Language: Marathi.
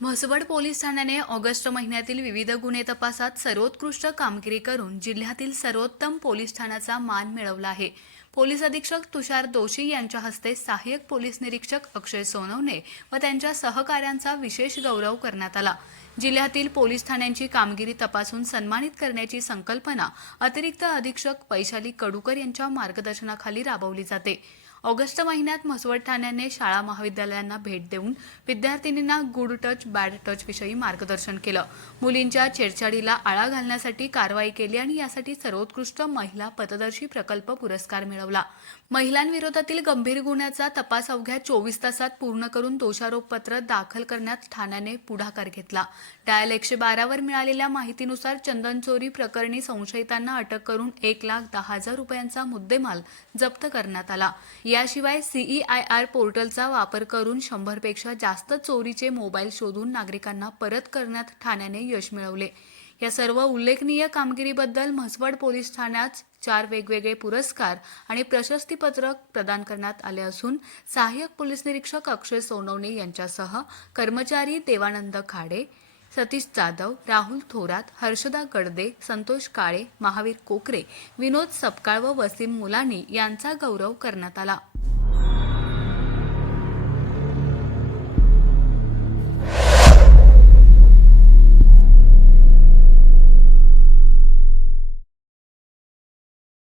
म्हसवड पोलीस ठाण्याने ऑगस्ट महिन्यातील विविध गुन्हे तपासात सर्वोत्कृष्ट कामगिरी करून जिल्ह्यातील सर्वोत्तम पोलीस ठाण्याचा मान मिळवला आहे. पोलीस अधीक्षक तुषार दोशी यांच्या हस्ते सहाय्यक पोलीस निरीक्षक अक्षय सोनवणे व त्यांच्या सहकाऱ्यांचा विशेष गौरव करण्यात आला. जिल्ह्यातील पोलीस ठाण्यांची कामगिरी तपासून सन्मानित करण्याची संकल्पना अतिरिक्त अधीक्षक वैशाली कडूकर यांच्या मार्गदर्शनाखाली राबवली जाते. ऑगस्ट महिन्यात म्हसवड ठाण्याने शाळा महाविद्यालयांना भेट देऊन विद्यार्थिनींना गुड टच बॅड टच विषयी मार्गदर्शन केलं. मुलींच्या छेडछाडीला आळा घालण्यासाठी कारवाई केली आणि यासाठी सर्वोत्कृष्ट महिला पथदर्शी प्रकल्प पुरस्कार मिळवला. महिलांविरोधातील गंभीर गुन्ह्याचा तपास अवघ्या चोवीस तासात पूर्ण करून दोषारोपपत्र दाखल करण्यात ठाण्याने पुढाकार घेतला. डायल एकशे बारावर मिळालेल्या माहितीनुसार चंदन चोरी प्रकरणी संशयितांना अटक करून एक लाख दहा हजार रुपयांचा मुद्देमाल जप्त करण्यात आला. याशिवाय सीईआयआर पोर्टलचा वापर करून शंभरपेक्षा जास्त चोरीचे मोबाईल शोधून नागरिकांना परत करण्यात ठाण्याने यश मिळवले. या सर्व उल्लेखनीय कामगिरीबद्दल म्हसवड पोलीस ठाण्यात चार वेगवेगळे पुरस्कार आणि प्रशस्तीपत्रक प्रदान करण्यात आले असून सहाय्यक पोलीस निरीक्षक अक्षय सोनवणे यांच्यासह कर्मचारी देवानंद खाडे सतीश जाधव राहुल थोरात हर्षदा गडदे संतोष काळे महावीर कोकरे विनोद सपकाळ व वसीम मुलानी यांचा गौरव करण्यात आला.